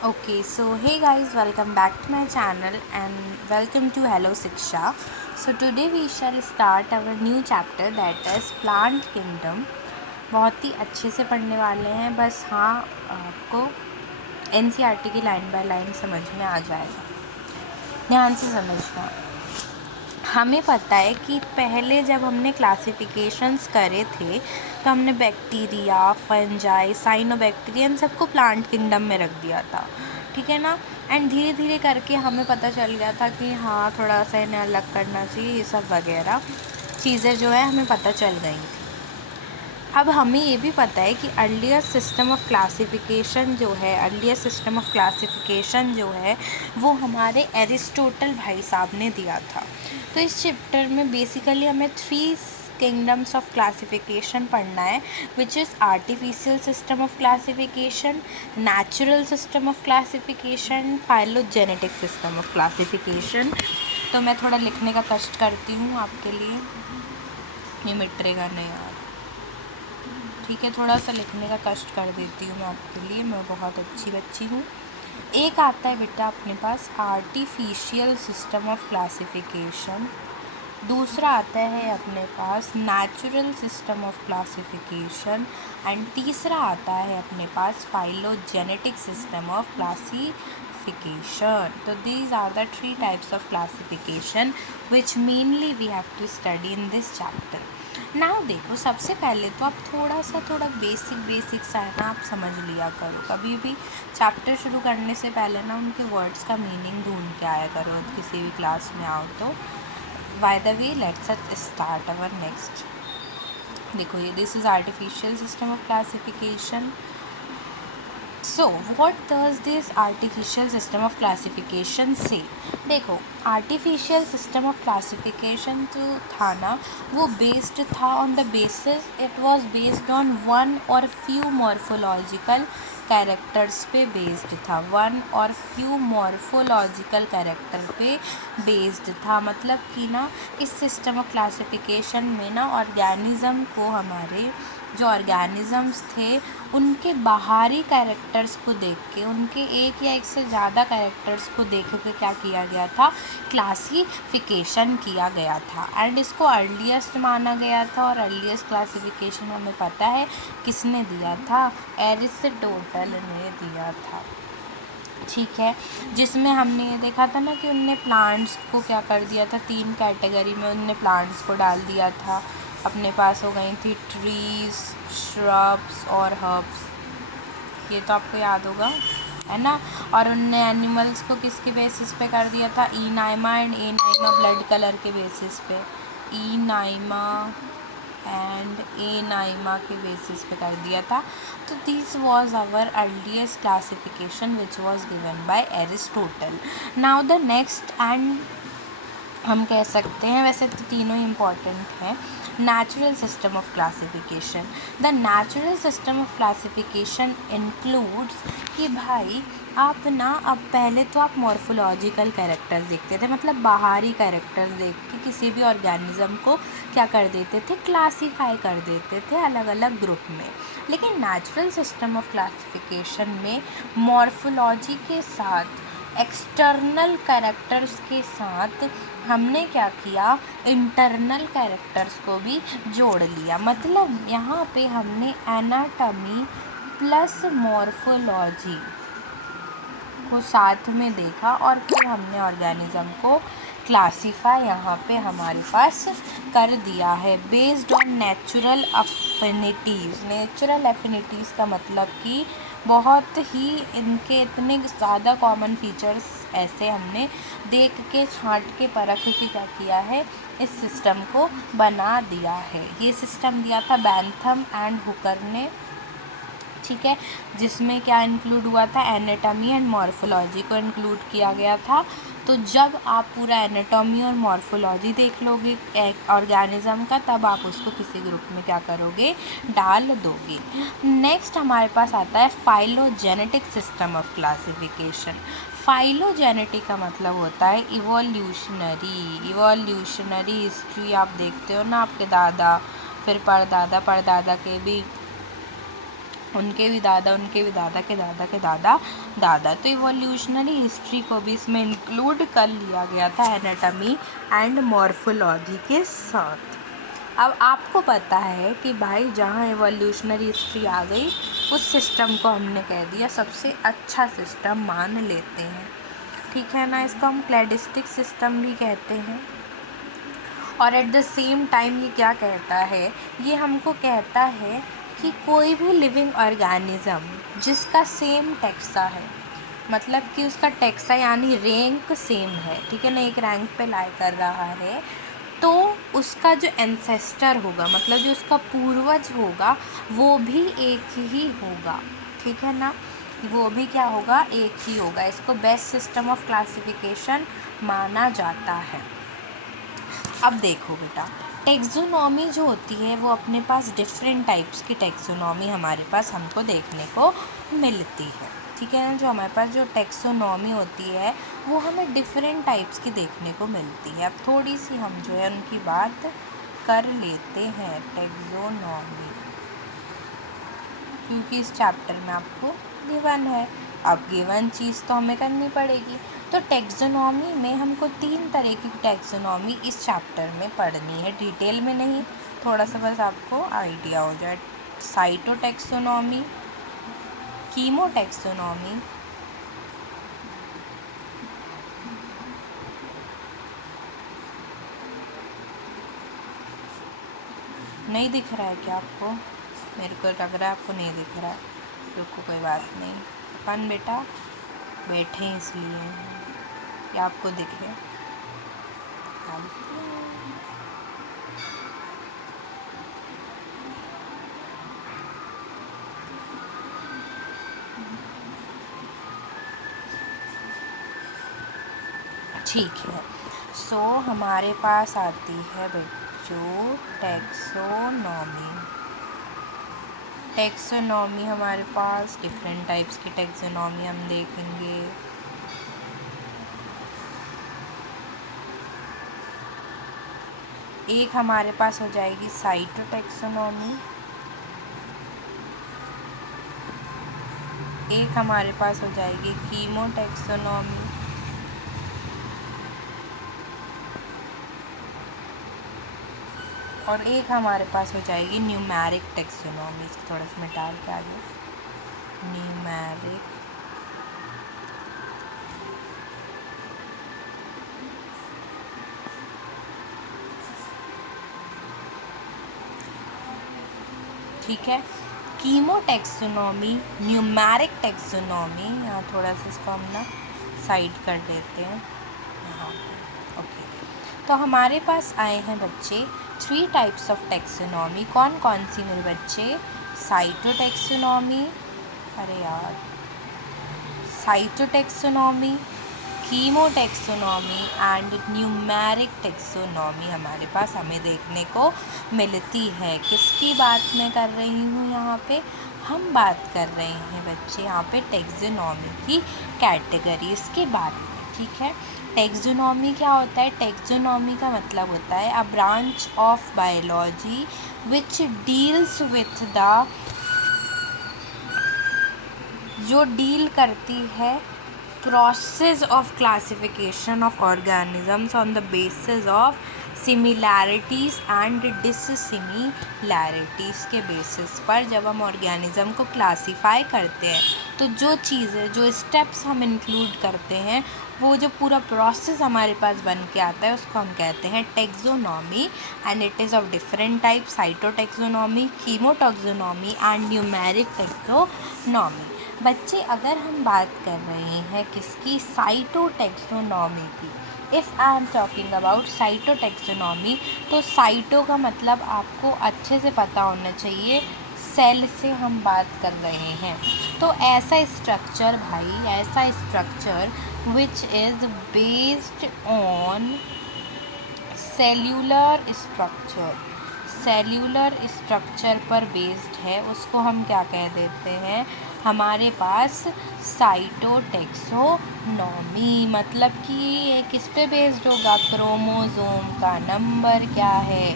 Okay, so hey guys, welcome back to my channel and welcome to Hello Siksha. So today we shall start our new chapter that is Plant Kingdom. बहुत ही अच्छे से पढ़ने वाले हैं, बस हाँ आपको NCERT की लाइन बाय लाइन समझ में आ जाएगा। ध्यान से समझना। हमें पता है कि पहले जब हमने क्लासिफिकेशंस करे थे तो हमने बैक्टीरिया, फंजाई, साइनोबैक्टीरिया इन सबको प्लांट किंगडम में रख दिया था, ठीक है ना। एंड धीरे धीरे करके हमें पता चल गया था कि हाँ थोड़ा सा इन्हें अलग करना चाहिए, ये सब वगैरह चीज़ें जो है हमें पता चल गई थी। अब हमें ये भी पता है कि अर्लियर सिस्टम ऑफ क्लासिफिकेशन जो है वो हमारे एरिस्टोटल भाई साहब ने दिया था। तो इस चैप्टर में बेसिकली हमें 3 किंगडम्स ऑफ क्लासिफिकेशन पढ़ना है, which is artificial system of classification, natural system of classification, phylogenetic system of classification. तो मैं थोड़ा लिखने का कष्ट करती हूँ आपके लिए, ये मिटेगा नहीं यार, ठीक है। थोड़ा सा लिखने का कष्ट कर देती हूँ मैं आपके लिए, मैं बहुत अच्छी बच्ची हूँ। एक आता है बेटा अपने पास आर्टिफिशियल सिस्टम ऑफ क्लासिफिकेशन, दूसरा आता है अपने पास natural system of classification and तीसरा आता है अपने पास फाइलोजेनेटिक सिस्टम ऑफ क्लासिफिकेशन। तो these are the 3 types of classification which mainly we have to study in this chapter. Now देखो, सबसे पहले तो आप थोड़ा बेसिक सा है ना, आप समझ लिया करो। कभी भी चैप्टर शुरू करने से पहले ना उनके वर्ड्स का मीनिंग ढूंढ के आया करो किसी भी क्लास में आओ तो। By the way let's start our next. देखो ये this is artificial system of classification. So what does this artificial system of classification से? देखो आर्टिफिशियल सिस्टम ऑफ क्लासिफिकेशन जो था ना, वो बेस्ड था on the basis, it was based on one और फ्यू मॉर्फोलॉजिकल कैरेक्टर्स पे बेस्ड था, वन और फ्यू मॉर्फोलॉजिकल कैरेक्टर पे बेस्ड था। मतलब कि ना इस सिस्टम ऑफ क्लासिफिकेशन में ना ऑर्गेनिज़म को, हमारे जो ऑर्गेनिज़म्स थे उनके बाहरी कैरेक्टर्स को देख के, उनके एक या एक से ज़्यादा कैरेक्टर्स को देख के क्या किया गया था, क्लासिफिकेशन किया गया था। एंड इसको अर्लीस्ट माना गया था, और अर्लीस्ट क्लासिफिकेशन हमें पता है किसने दिया था, एरिस्टोटल ने दिया था, ठीक है। जिसमें हमने ये देखा था ना कि उनने प्लांट्स को क्या कर दिया था, 3 कैटेगरी में उनने प्लांट्स को डाल दिया था। अपने पास हो गई थी ट्रीज़, श्रब्स और हर्ब्स, ये तो आपको याद होगा, है ना। और उनने एनिमल्स को किसके बेसिस पे कर दिया था, ईनाइमा एंड एनाइमा ब्लड कलर के बेसिस पे, ईनाइमा एंड एनाइमा के बेसिस पे कर दिया था। तो this was our earliest classification which was given by Aristotle. Now the next, and हम कह सकते हैं, वैसे तो तीनों ही इम्पॉर्टेंट हैं, natural system of classification. The natural system of classification includes कि भाई आप ना, अब पहले तो आप मॉर्फोलॉजिकल कैरेक्टर्स देखते थे, मतलब बाहरी कैरेक्टर्स देख के किसी भी ऑर्गेनिज्म को क्या कर देते थे, क्लासीफाई कर देते थे अलग अलग ग्रुप में। लेकिन नेचुरल सिस्टम ऑफ क्लासिफिकेशन में मॉर्फोलॉजी के साथ, एक्सटर्नल कैरेक्टर्स के साथ हमने क्या किया, इंटरनल कैरेक्टर्स को भी जोड़ लिया। मतलब यहाँ पे हमने एनाटॉमी प्लस मॉर्फोलॉजी को साथ में देखा, और फिर हमने ऑर्गेनिज्म को क्लासीफाई यहाँ पे हमारे पास कर दिया है based on natural affinities. Natural affinities का मतलब कि बहुत ही इनके इतने ज़्यादा कॉमन फीचर्स ऐसे हमने देख के, छांट के, परख के क्या किया है, इस सिस्टम को बना दिया है। ये सिस्टम दिया था बैंथम एंड हुकर ने, ठीक है, जिसमें क्या इंक्लूड हुआ था, एनाटॉमी एंड मॉर्फोलॉजी को इंक्लूड किया गया था। तो जब आप पूरा एनाटॉमी और मॉर्फोलॉजी देख लोगे एक ऑर्गेनिज्म का, तब आप उसको किसी ग्रुप में क्या करोगे, डाल दोगे। नेक्स्ट हमारे पास आता है phylogenetic system of classification. Phylogenetic का मतलब होता है इवोल्यूशनरी हिस्ट्री। आप देखते हो ना, आपके दादा, फिर परदादा, परदादा के भी उनके भी दादा, उनके भी दादा के दादा के दादा दादा। तो इवोल्यूशनरी हिस्ट्री को भी इसमें इंक्लूड कर लिया गया था एनाटॉमी एंड मॉर्फोलॉजी के साथ। अब आपको पता है कि भाई जहाँ एवोल्यूशनरी हिस्ट्री आ गई उस सिस्टम को हमने कह दिया सबसे अच्छा सिस्टम मान लेते हैं, ठीक है ना। इसको हम क्लैडिस्टिक सिस्टम भी कहते हैं। और एट द सेम टाइम ये क्या कहता है, ये हमको कहता है कि कोई भी लिविंग ऑर्गेनिज्म जिसका सेम टेक्सा है, मतलब कि उसका टेक्सा यानी रैंक सेम है, ठीक है ना, एक रैंक पे लाई कर रहा है, तो उसका जो एंसेस्टर होगा, मतलब जो उसका पूर्वज होगा, वो भी एक ही होगा, ठीक है ना, वो भी क्या होगा, एक ही होगा। इसको बेस्ट सिस्टम ऑफ क्लासिफिकेशन माना जाता है। अब देखो बेटा, टेक्सोनॉमी जो होती है वो अपने पास डिफरेंट टाइप्स की टेक्सोनॉमी हमारे पास हमको देखने को मिलती है, ठीक है ना। जो हमारे पास जो टेक्सोनॉमी होती है वो हमें डिफरेंट टाइप्स की देखने को मिलती है। अब थोड़ी सी हम जो है उनकी बात कर लेते हैं, टेक्सोनॉमी, क्योंकि इस चैप्टर में आपको गिवन है। अब गिवन चीज़ तो हमें करनी पड़ेगी। तो टेक्सोनॉमी में हमको 3 तरह की टेक्सोनॉमी इस चैप्टर में पढ़नी है, डिटेल में नहीं, थोड़ा सा बस आपको आइडिया हो जाए। साइटोटेक्सोनॉमी, कीमोटेक्सोनॉमी, नहीं दिख रहा है क्या आपको? मेरे को लग रहा है आपको नहीं दिख रहा है। रुको, कोई बात नहीं, अपन बेटा बैठे हैं इसलिए कि आपको दिखे। ठीक है, सो हमारे पास आती है बच्चों टेक्सोनॉमी। टेक्सोनॉमी हमारे पास डिफरेंट टाइप्स की टेक्सोनॉमी हम देखेंगे। एक हमारे पास हो जाएगी साइटोटेक्सोनॉमी, एक हमारे पास हो जाएगी कीमोटेक्सोनॉमी, और एक हमारे पास हो जाएगी न्यूमेरिक टेक्सोनॉमी। इसको थोड़ा सा मिटा के आगे, न्यूमेरिक ठीक है। कीमोटेक्सोनॉमी, न्यूमेरिक टेक्सोनॉमी, यहाँ थोड़ा सा इसको हम ना साइड कर देते हैं यहाँ पे, ओके। तो हमारे पास आए हैं बच्चे 3 टाइप्स ऑफ टेक्सोनॉमी। कौन कौन सी मेरे बच्चे? साइटोटेक्सोनॉमी, अरे यार, cytotaxonomy, chemotaxonomy and numeric taxonomy हमारे पास हमें देखने को मिलती है। किसकी बात मैं कर रही हूँ यहाँ पे? हम बात कर रहे हैं बच्चे यहाँ पे टेक्सोनॉमी की कैटेगरीज के बारे में, ठीक है। टेक्सोनॉमी क्या होता है? टेक्सोनॉमी का मतलब होता है a branch of biology which deals with the, जो डील करती है process of classification of organisms on the basis of similarities and dissimilarities के बेसिस पर जब हम ऑर्गेनिज़म को क्लासीफाई करते हैं तो जो चीज़ें, जो स्टेप्स हम इंक्लूड करते हैं, वो जो पूरा प्रोसेस हमारे पास बन के आता है उसको हम कहते हैं taxonomy. And it is of different type, cytotaxonomy, chemotaxonomy and numeric taxonomy. बच्चे अगर हम बात कर रहे हैं किसकी? साइटोटेक्सोनॉमी की। If I am talking about cytotaxonomy, तो साइटो का मतलब आपको अच्छे से पता होना चाहिए, सेल से हम बात कर रहे हैं। तो ऐसा स्ट्रक्चर भाई, ऐसा structure which is based on cellular structure, cellular structure पर बेस्ड है, उसको हम क्या कह देते हैं? हमारे पास साइटोटेक्सोनॉमी। मतलब कि ये किस पे बेस्ड होगा? क्रोमोज़ोम का नंबर क्या है,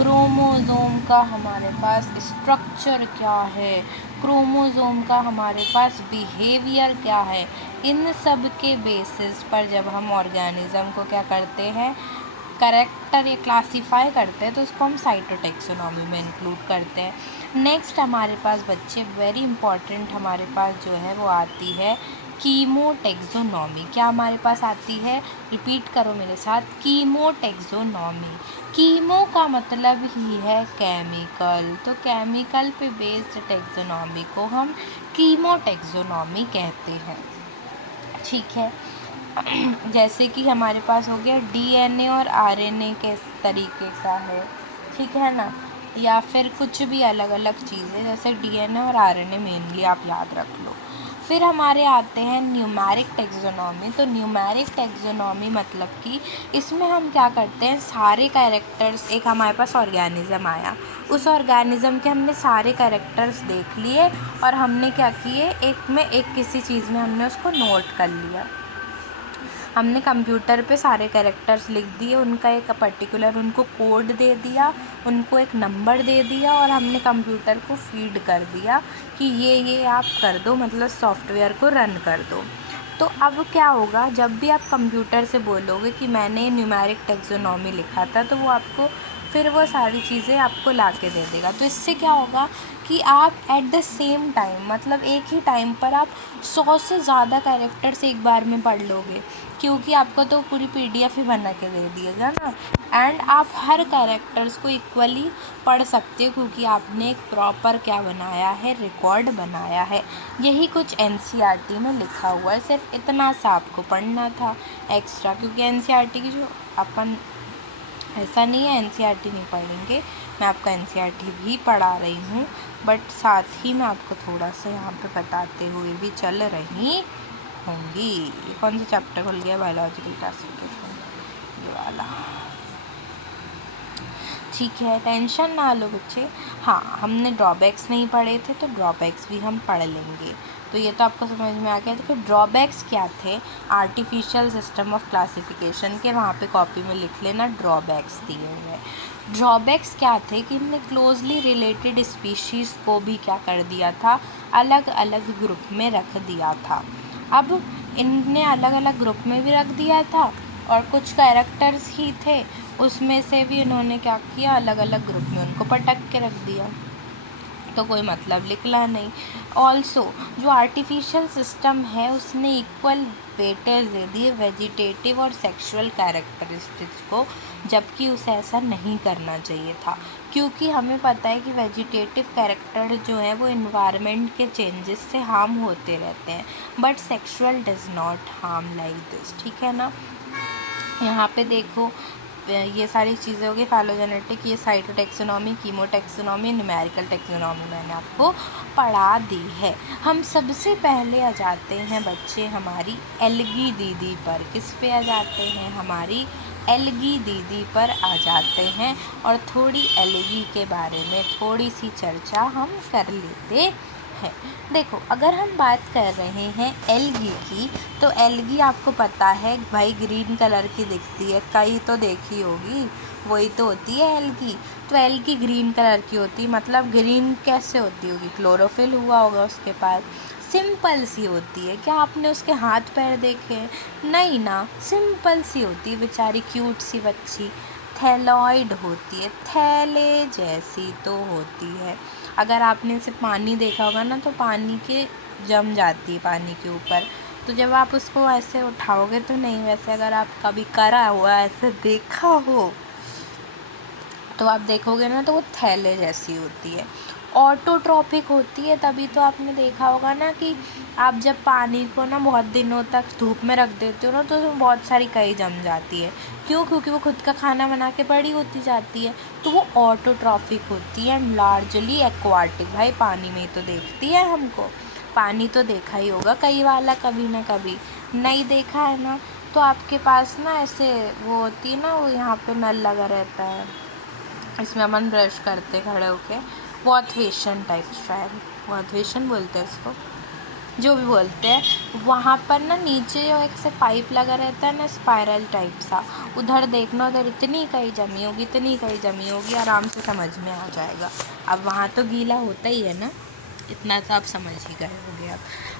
क्रोमोज़ोम का हमारे पास स्ट्रक्चर क्या है, क्रोमोज़ोम का हमारे पास बिहेवियर क्या है, इन सब के बेसिस पर जब हम ऑर्गेनिज़म को क्या करते हैं, करेक्टर या क्लासीफाई करते हैं, तो उसको हम साइटोटैक्सोनॉमी में इंक्लूड करते हैं। नेक्स्ट हमारे पास बच्चे वेरी इंपॉर्टेंट हमारे पास जो है वो आती है कीमोटैक्सोनॉमी। क्या हमारे पास आती है, रिपीट करो मेरे साथ, कीमोटैक्सोनॉमी। कीमो का मतलब ही है केमिकल, तो केमिकल पे बेस्ड टैक्सोनॉमी को हम कीमोटैक्सोनॉमी कहते हैं। ठीक है, जैसे कि हमारे पास हो गया डीएनए और आरएनए किस तरीके का है, ठीक है ना, या फिर कुछ भी अलग अलग चीज़ें, जैसे डीएनए और आरएनए मेनली आप याद रख लो। फिर हमारे आते हैं न्यूमेरिक टैक्सोनॉमी। तो न्यूमेरिक टैक्सोनॉमी मतलब कि इसमें हम क्या करते हैं, सारे कैरेक्टर्स, एक हमारे पास ऑर्गेनिज़म आया, उस ऑर्गेनिज़म के हमने सारे कैरेक्टर्स देख लिए और हमने क्या किए, एक किसी चीज़ में हमने उसको नोट कर लिया। हमने कंप्यूटर पे सारे कैरेक्टर्स लिख दिए, उनका एक पर्टिकुलर उनको कोड दे दिया, उनको एक नंबर दे दिया और हमने कंप्यूटर को फीड कर दिया कि ये आप कर दो, मतलब सॉफ्टवेयर को रन कर दो। तो अब क्या होगा, जब भी आप कंप्यूटर से बोलोगे कि मैंने न्यूमेरिक टैक्सोनॉमी लिखा था, तो वो आपको फिर वो सारी चीज़ें आपको ला के दे देगा। तो इससे क्या होगा कि आप एट द सेम टाइम, मतलब एक ही टाइम पर आप 100 से ज़्यादा कैरेक्टर्स एक बार में पढ़ लोगे, क्योंकि आपको तो पूरी पीडीएफ ही बना के दे दिएगा ना। एंड आप हर कैरेक्टर्स को इक्वली पढ़ सकते हो, क्योंकि आपने एक प्रॉपर क्या बनाया है, रिकॉर्ड बनाया है। यही कुछ एनसीईआरटी में लिखा हुआ है, सिर्फ इतना सा आपको पढ़ना था एक्स्ट्रा, क्योंकि एनसीईआरटी की जो अपन, ऐसा नहीं है एनसीईआरटी नहीं पढ़ेंगे, मैं आपका एनसीईआरटी भी पढ़ा रही हूँ, बट साथ ही मैं आपको थोड़ा सा यहाँ पे बताते हुए भी चल रही होंगी। ये कौन सा चैप्टर खुल गया, बायोलॉजिकल क्लासिफिकेशन, ये वाला, ठीक है, टेंशन ना लो बच्चे। हाँ, हमने ड्रॉबैक्स नहीं पढ़े थे, तो ड्रॉबैक्स भी हम पढ़ लेंगे। तो ये तो आपको समझ में आ गया। देखो ड्रॉबैक्स क्या थे, आर्टिफिशियल सिस्टम ऑफ क्लासिफिकेशन के, वहाँ पे कॉपी में लिख लेना ड्रॉबैक्स दिए हुए। ड्रॉबैक्स क्या थे कि इनने क्लोजली रिलेटेड स्पीशीज़ को भी क्या कर दिया था, अलग अलग ग्रुप में रख दिया था। अब इनने अलग अलग ग्रुप में भी रख दिया था, और कुछ कैरेक्टर्स ही थे, उसमें से भी इन्होंने क्या किया, अलग अलग ग्रुप में उनको पटक के रख दिया, तो कोई मतलब निकला नहीं। ऑल्सो जो आर्टिफिशियल सिस्टम है उसने इक्वल वेटेज दे दिए वेजिटेटिव और सेक्सुअल कैरेक्टरिस्टिक्स को, जबकि उसे ऐसा नहीं करना चाहिए था, क्योंकि हमें पता है कि वेजिटेटिव कैरेक्टर जो है वो इन्वायरमेंट के चेंजेस से हार्म होते रहते हैं, but sexual does not harm like this, ठीक है ना। यहाँ पे देखो ये सारी चीज़ें होगी, फाइलोजेनेटिक, ये साइटोटैक्सोनॉमी, कीमोटैक्सोनॉमी, न्यूमेरिकल टैक्सोनॉमी मैंने आपको पढ़ा दी है। हम सबसे पहले आ जाते हैं बच्चे हमारी एल्गी दीदी पर। किस पे आ जाते हैं, हमारी एल्गी दीदी पर आ जाते हैं, और थोड़ी एल्गी के बारे में थोड़ी सी चर्चा हम कर लेते हैं। देखो अगर हम बात कर रहे हैं एल्गी की, तो एल्गी आपको पता है भाई ग्रीन कलर की दिखती है, कई तो देखी होगी, वही तो होती है एल्गी। तो एल्गी ग्रीन कलर की होती है, मतलब ग्रीन कैसे होती होगी, क्लोरोफिल हुआ होगा उसके पास, सिंपल सी होती है। क्या आपने उसके हाथ पैर देखे, नहीं ना, सिंपल सी होती है बेचारी, क्यूट सी बच्ची, थैलॉइड होती है, थैले जैसी तो होती है। अगर आपने इसे पानी देखा होगा ना, तो पानी के जम जाती है पानी के ऊपर, तो जब आप उसको ऐसे उठाओगे तो नहीं, वैसे अगर आप कभी करा हुआ ऐसे देखा हो तो आप देखोगे ना, तो वो थैले जैसी होती है, ऑटोट्रॉपिक होती है। तभी तो आपने देखा होगा ना कि आप जब पानी को ना बहुत दिनों तक धूप में रख देते हो ना, तो उसमें बहुत सारी कई जम जाती है। क्यों, क्योंकि वो खुद का खाना बना के बड़ी होती जाती है, तो वो ऑटोट्रॉपिक होती है एंड लार्जली एक्वाटिक। भाई पानी में ही तो देखती है हमको, पानी तो देखा ही होगा कई वाला, कभी ना कभी नहीं देखा है ना, तो आपके पास ना ऐसे वो होती है ना, वो यहाँ पे नल लगा रहता है, इसमें अपन ब्रश करते खड़े होके, वॉथवेशन टाइप, शायद वॉथवेशन बोलते हैं इसको, जो भी बोलते हैं, वहाँ पर ना नीचे जो एक से पाइप लगा रहता है ना, स्पाइरल टाइप सा, उधर देखना, उधर इतनी कहीं जमी होगी, इतनी कहीं जमी होगी, आराम से समझ में आ जाएगा। अब वहाँ तो गीला होता ही है ना, इतना तो आप समझ ही गए होंगे।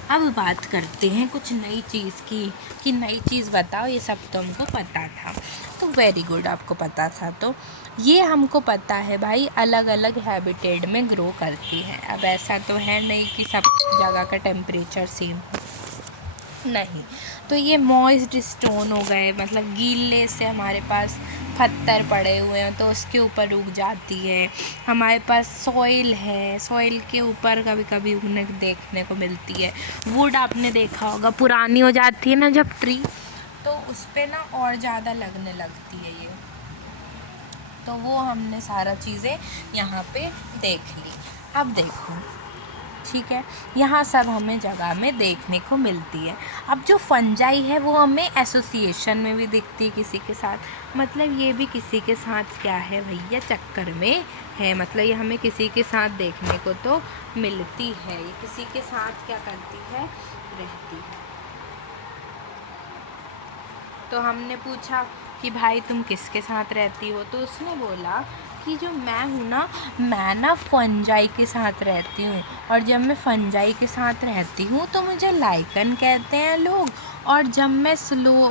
अब बात करते हैं कुछ नई चीज़ की, कि नई चीज़ बताओ, ये सब तो हमको पता था। तो वेरी गुड, आपको पता था। तो ये हमको पता है भाई, अलग अलग हैबिटेट में ग्रो करती है। अब ऐसा तो है नहीं कि सब जगह का टेम्परेचर सेम नहीं। तो ये मॉइस्ड स्टोन हो गए, मतलब गीले से हमारे पास पत्थर पड़े हुए हैं तो उसके ऊपर उग जाती है। हमारे पास सॉइल है, सॉइल के ऊपर कभी कभी उगने देखने को मिलती है। वुड आपने देखा होगा, पुरानी हो जाती है ना जब ट्री, तो उस पर ना और ज़्यादा लगने लगती है ये। तो वो हमने सारा चीज़ें यहाँ पे देख ली। अब देखो, ठीक है, यहाँ सब हमें जगह में देखने को मिलती है। अब जो फंजाई है वो हमें एसोसिएशन में भी दिखती है किसी के साथ, मतलब ये भी किसी के साथ क्या है भैया, चक्कर में है। मतलब ये हमें किसी के साथ देखने को तो मिलती है, ये किसी के साथ क्या करती है, रहती है। तो हमने पूछा कि भाई तुम किसके साथ रहती हो, तो उसने बोला कि जो मैं हूँ ना, मैं ना फंजाई के साथ रहती हूँ, और जब मैं फंजाई के साथ रहती हूँ तो मुझे लाइकन कहते हैं लोग, और जब मैं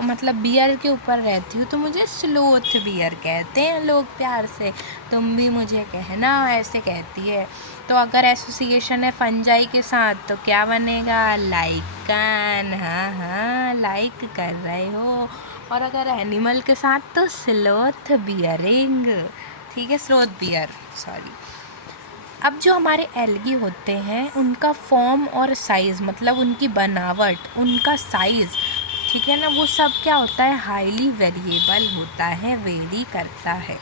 मतलब बियर के ऊपर रहती हूँ तो मुझे स्लोथ बियर कहते हैं लोग प्यार से। तुम भी मुझे कहना, ऐसे कहती है। तो अगर एसोसिएशन है फंजाई के साथ तो क्या बनेगा, लाइकन। हाँ हाँ, लाइक कर रहे हो। और अगर एनिमल के साथ तो स्लोथ बियरिंग, ठीक है, स्लोथ बियर, सॉरी। अब जो हमारे एल्गी होते हैं उनका फॉर्म और साइज़, मतलब उनकी बनावट, उनका साइज़, ठीक है ना, वो सब क्या होता है, हाईली वेरिएबल होता है, वेरी करता है।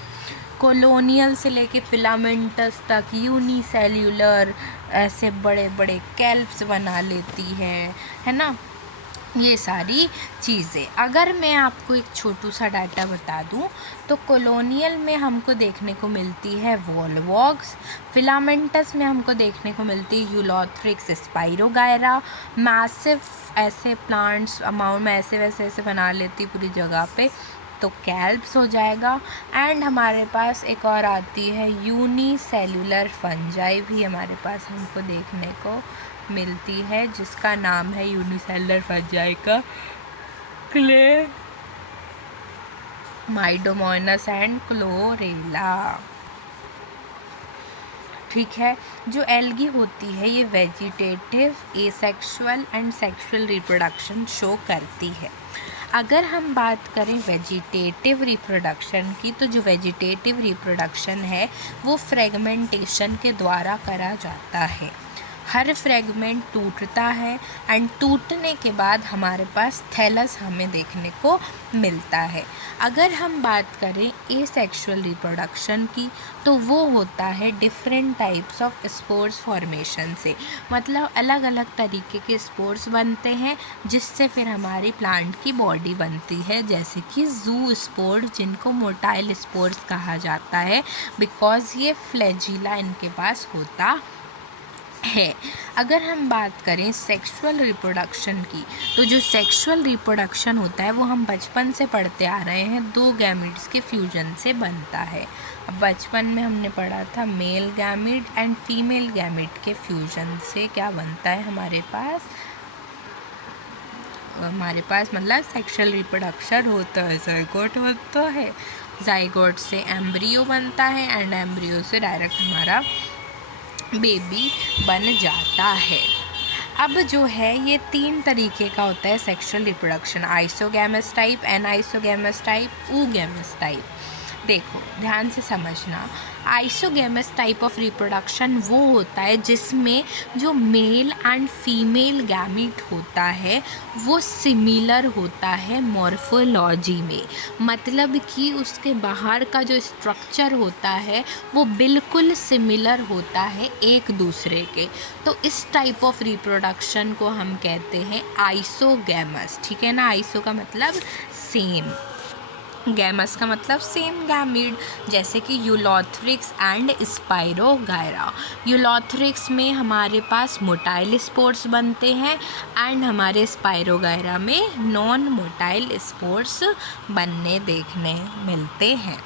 कॉलोनियल से लेके फिलामेंटस तक, यूनिसेल्यूलर, ऐसे बड़े बड़े कैल्प्स बना लेती है ना, ये सारी चीज़ें। अगर मैं आपको एक छोटू सा डाटा बता दूं तो कॉलोनियल में हमको देखने को मिलती है वॉलवॉग्स, फिलामेंटस में हमको देखने को मिलती है यूलोथ्रिक्स स्पाइरोगायरा, मैसिव ऐसे प्लांट्स अमाउंट में ऐसे वैसे ऐसे बना लेती पूरी जगह पे, तो कैल्प्स हो जाएगा। एंड हमारे पास एक और आती है यूनिसेल्यूलर फंजाई, भी हमारे पास हमको देखने को मिलती है, जिसका नाम है यूनिसेल्युलर फंजाई का क्ले माइडोमोनस एंड क्लोरेला, ठीक है। जो एल्गी होती है ये vegetative, asexual and sexual reproduction show करती है। अगर हम बात करें वेजिटेटिव रिप्रोडक्शन की, तो जो वेजिटेटिव रिप्रोडक्शन है वो फ्रेगमेंटेशन के द्वारा करा जाता है। हर फ्रेगमेंट टूटता है एंड टूटने के बाद हमारे पास थैलस हमें देखने को मिलता है। अगर हम बात करें एसेक्सुअल रिप्रोडक्शन की, तो वो होता है different types of spores formation से, मतलब अलग अलग तरीके के स्पोर्स बनते हैं जिससे फिर हमारी प्लांट की बॉडी बनती है, जैसे कि जू स्पोर, जिनको मोटाइल स्पोर्स कहा जाता है, बिकॉज ये फ्लैजिला इनके पास होता है। अगर हम बात करें सेक्सुअल रिप्रोडक्शन की, तो जो सेक्सुअल रिप्रोडक्शन होता है वो हम बचपन से पढ़ते आ रहे हैं, दो गैमिट्स के फ्यूजन से बनता है। अब बचपन में हमने पढ़ा था male gamete and female gamete के फ्यूजन से क्या बनता है हमारे पास मतलब सेक्सुअल रिप्रोडक्शन होता है, जाइगोट होता है, जाइगोट से एम्ब्रियो बनता है एंड एम्ब्रियो से डायरेक्ट हमारा बेबी बन जाता है। अब जो है ये 3 तरीके का होता है sexual reproduction, isogamous type, anisogamous type, oogamous type. देखो ध्यान से समझना, आइसोगैमस टाइप ऑफ रिप्रोडक्शन वो होता है जिसमें जो मेल एंड फीमेल गैमीट होता है वो सिमिलर होता है मॉर्फोलॉजी में, मतलब कि उसके बाहर का जो स्ट्रक्चर होता है वो बिल्कुल सिमिलर होता है एक दूसरे के। तो इस टाइप ऑफ रिप्रोडक्शन को हम कहते हैं आइसोगैमस, ठीक है ना। आइसो का मतलब सेम, गैमस का मतलब सेम गैमीड, जैसे कि यूलोथ्रिक्स एंड स्पाइरोगायरा। यूलोथ्रिक्स में हमारे पास मोटाइल स्पोर्स बनते हैं एंड हमारे स्पाइरोगायरा में नॉन मोटाइल स्पोर्स बनने देखने मिलते हैं।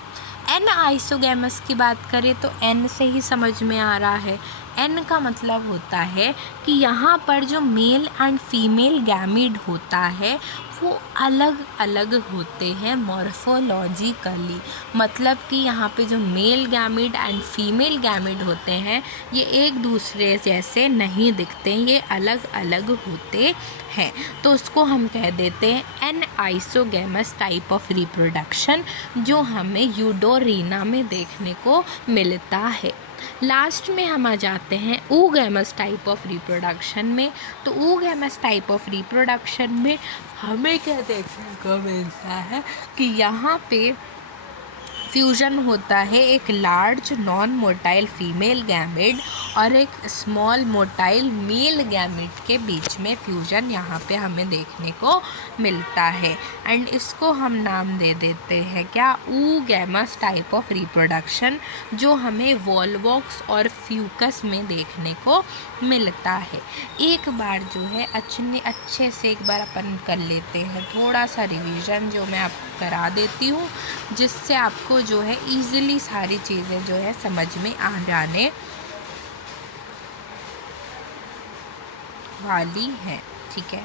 एन आइसोगैमस की बात करें तो एन से ही समझ में आ रहा है, एन का मतलब होता है कि यहाँ पर जो मेल एंड फीमेल गैमीड होता है वो अलग अलग होते हैं मॉर्फोलॉजिकली। मतलब कि यहाँ पे जो मेल गैमीड एंड फीमेल गैमीड होते हैं ये एक दूसरे जैसे नहीं दिखते, ये अलग अलग होते हैं। तो उसको हम कह देते हैं anisogamous type of reproduction, जो हमें यूडोरीना में देखने को मिलता है। लास्ट में हम आ जाते हैं oogamous टाइप ऑफ रिप्रोडक्शन में। तो oogamous टाइप ऑफ रिप्रोडक्शन में हमें क्या देखने को मिलता है कि यहाँ पे फ्यूजन होता है एक large non motile female gamete और एक स्मॉल मोटाइल मेल गैमेट के बीच में फ्यूजन यहाँ पे हमें देखने को मिलता है। एंड इसको हम नाम दे देते हैं क्या, oogamous टाइप ऑफ रिप्रोडक्शन, जो हमें वॉल्वॉक्स और फ्यूकस में देखने को मिलता है। एक बार जो है अच्छे से एक बार अपन कर लेते हैं थोड़ा सा रिवीजन, जो मैं आपको करा देती हूँ, जिससे आपको जो है इजीली सारी चीज़ें जो है समझ में आ जाने वाली हैं। ठीक है,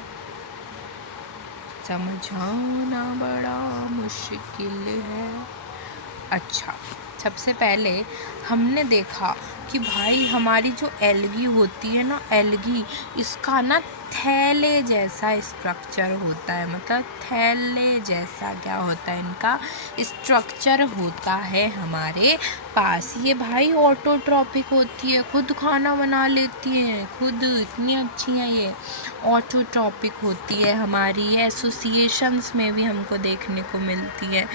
समझाना बड़ा मुश्किल है। अच्छा, सबसे पहले हमने देखा कि भाई हमारी जो एल्गी होती है ना, एल्गी, इसका ना थैले जैसा स्ट्रक्चर होता है। मतलब थैले जैसा क्या होता है, इनका स्ट्रक्चर होता है हमारे पास। ये भाई ऑटोट्रॉपिक होती है, खुद खाना बना लेती हैं, खुद इतनी अच्छी हैं ये। ऑटोट्रॉपिक होती है हमारी, ये एसोसिएशंस में भी हमको देखने को मिलती है।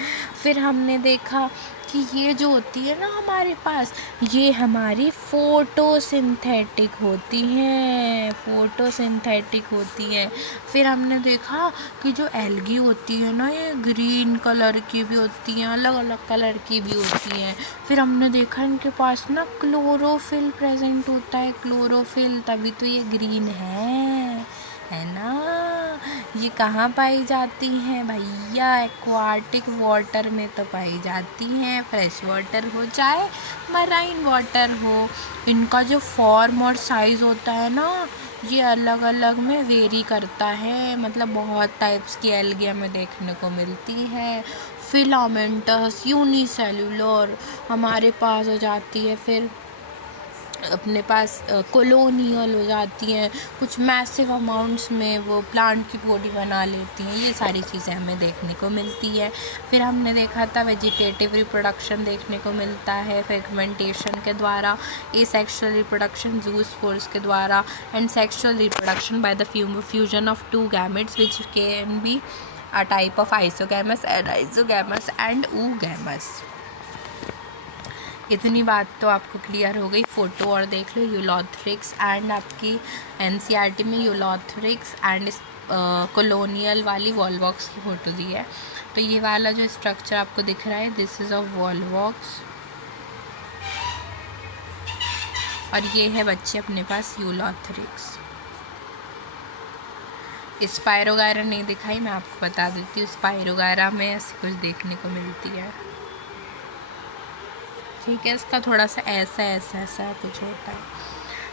फिर हमने देखा कि ये जो होती है ना हमारे पास, ये हमारी फोटोसिंथेटिक होती हैं, फोटोसिंथेटिक होती है। फिर हमने देखा कि जो एल्गी होती है ना, ये ग्रीन कलर की भी होती हैं, अलग अलग कलर की भी होती हैं। फिर हमने देखा इनके पास ना क्लोरोफिल प्रेजेंट होता है, क्लोरोफिल, तभी तो ये ग्रीन है ना। ये कहाँ पाई जाती हैं भैया, एक्वाटिक वाटर में तो पाई जाती हैं, फ्रेश वाटर हो चाहे मराइन वाटर हो। इनका जो फॉर्म और साइज़ होता है ना, ये अलग अलग में वेरी करता है। मतलब बहुत टाइप्स की एल्गी हमें देखने को मिलती है। फिलामेंटस, यूनिसेल्युलर हमारे पास हो जाती है, फिर अपने पास कॉलोनियल हो जाती हैं, कुछ मैसिव अमाउंट्स में वो प्लांट की बॉडी बना लेती हैं। ये सारी चीज़ें हमें देखने को मिलती है। फिर हमने देखा था वेजिटेटिव रिप्रोडक्शन देखने को मिलता है फ्रेगमेंटेशन के द्वारा, एसेक्सुअल रिप्रोडक्शन ज़ूस्पोर्स के द्वारा, and sexual reproduction by the fusion of two gametes which can be a type of isogamous and isogamous and oogamous। इतनी बात तो आपको क्लियर हो गई। फ़ोटो और देख लो, यूलोथ्रिक्स एंड आपकी एनसीईआरटी में यूलोथ्रिक्स एंड कॉलोनियल वाली वॉल्वॉक्स की फ़ोटो दी है। तो ये वाला जो स्ट्रक्चर आपको दिख रहा है, दिस इज़ ऑफ वॉल्वॉक्स, और ये है बच्चे अपने पास यूलोथ्रिक्स। स्पाइरोगायरा नहीं दिखाई, मैं आपको बता देती हूँ, स्पाइरोगायरा में ऐसी कुछ देखने को मिलती है। ठीक है, इसका थोड़ा सा ऐसा कुछ होता है।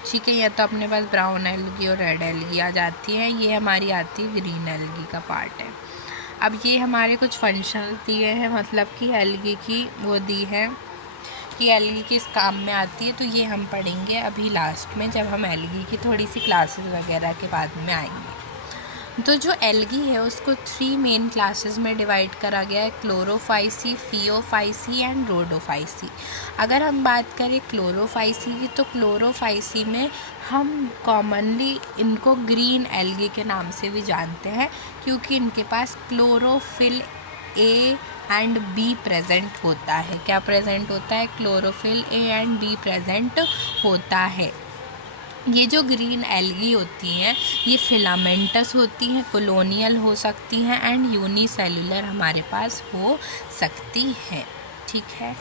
ठीक है, यह तो अपने पास ब्राउन एल्गी और रेड एल्गी आ जाती है, ये हमारी आती है ग्रीन एल्गी का पार्ट है। अब ये हमारे कुछ फंक्शन दिए हैं, मतलब कि एल्गी की वो दी है कि एल्गी किस काम में आती है, तो ये हम पढ़ेंगे अभी लास्ट में, जब हम एल्गी की थोड़ी सी क्लासेस वगैरह के बाद में आएंगे। तो जो एल्गी है उसको 3 मेन क्लासेस में डिवाइड करा गया है, क्लोरोफाइसी, फियोफाइसी एंड रोडोफाइसी। अगर हम बात करें क्लोरोफाइसी की, तो क्लोरोफाइसी में हम कॉमनली इनको ग्रीन एल्गी के नाम से भी जानते हैं, क्योंकि इनके पास chlorophyll A and B present होता है। क्या प्रेजेंट होता है? Chlorophyll A and B present होता है। ये जो ग्रीन एल्गी होती हैं ये फिलामेंटस होती हैं, कॉलोनियल हो सकती हैं एंड यूनिसेलुलर हमारे पास हो सकती हैं। ठीक है,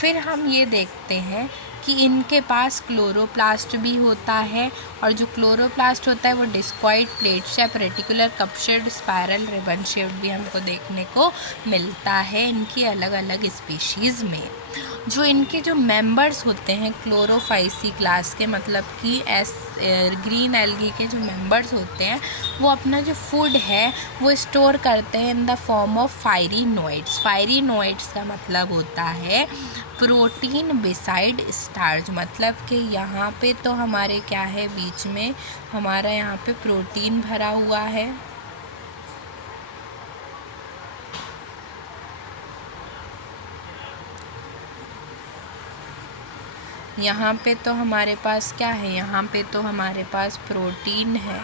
फिर हम ये देखते हैं कि इनके पास क्लोरोप्लास्ट भी होता है, और जो क्लोरोप्लास्ट होता है वो discoid, plate shape, reticular, cup shaped, spiral, ribbon shaped भी हमको देखने को मिलता है इनकी अलग अलग स्पीशीज़ में। जो इनके जो मेंबर्स होते हैं क्लोरोफाइसी क्लास के, मतलब कि ग्रीन एल्गी के जो मेंबर्स होते हैं वो अपना जो फूड है वो स्टोर करते हैं इन द फॉर्म ऑफ फायरीनोइड्स। फायरीनोइड्स का मतलब होता है प्रोटीन बिसाइड स्टार्च, मतलब कि यहाँ पे तो हमारे क्या है, बीच में हमारा यहाँ पे प्रोटीन भरा हुआ है, यहाँ पे तो हमारे पास क्या है, यहाँ पे तो हमारे पास प्रोटीन है,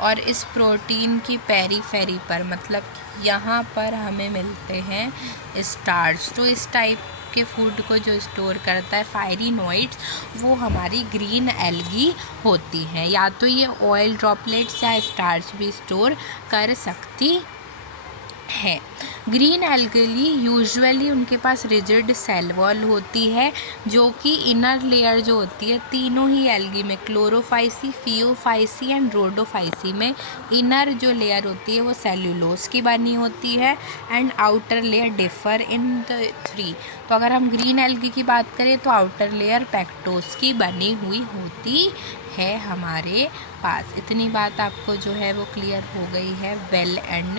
और इस प्रोटीन की पेरीफेरी पर, मतलब यहाँ पर हमें मिलते हैं स्टार्च। तो इस टाइप के फूड को जो स्टोर करता है फायरीनोइड्स, वो हमारी ग्रीन एल्गी होती हैं। या तो ये ऑयल ड्रॉपलेट्स या स्टार्च भी स्टोर कर सकती है। ग्रीन एल्गी यूजुअली उनके पास रिजिड सेल वॉल होती है, जो कि इनर लेयर जो होती है तीनों ही एल्गी में, क्लोरोफाइसी, फियोफाइसी एंड रोडोफाइसी में इनर जो लेयर होती है वो सेल्यूलोज की बनी होती है and outer layer differ in the three. तो अगर हम ग्रीन एल्गी की बात करें तो आउटर लेयर पेक्टोस की बनी हुई होती है हमारे पास। इतनी बात आपको जो है वो क्लियर हो गई है, वेल एंड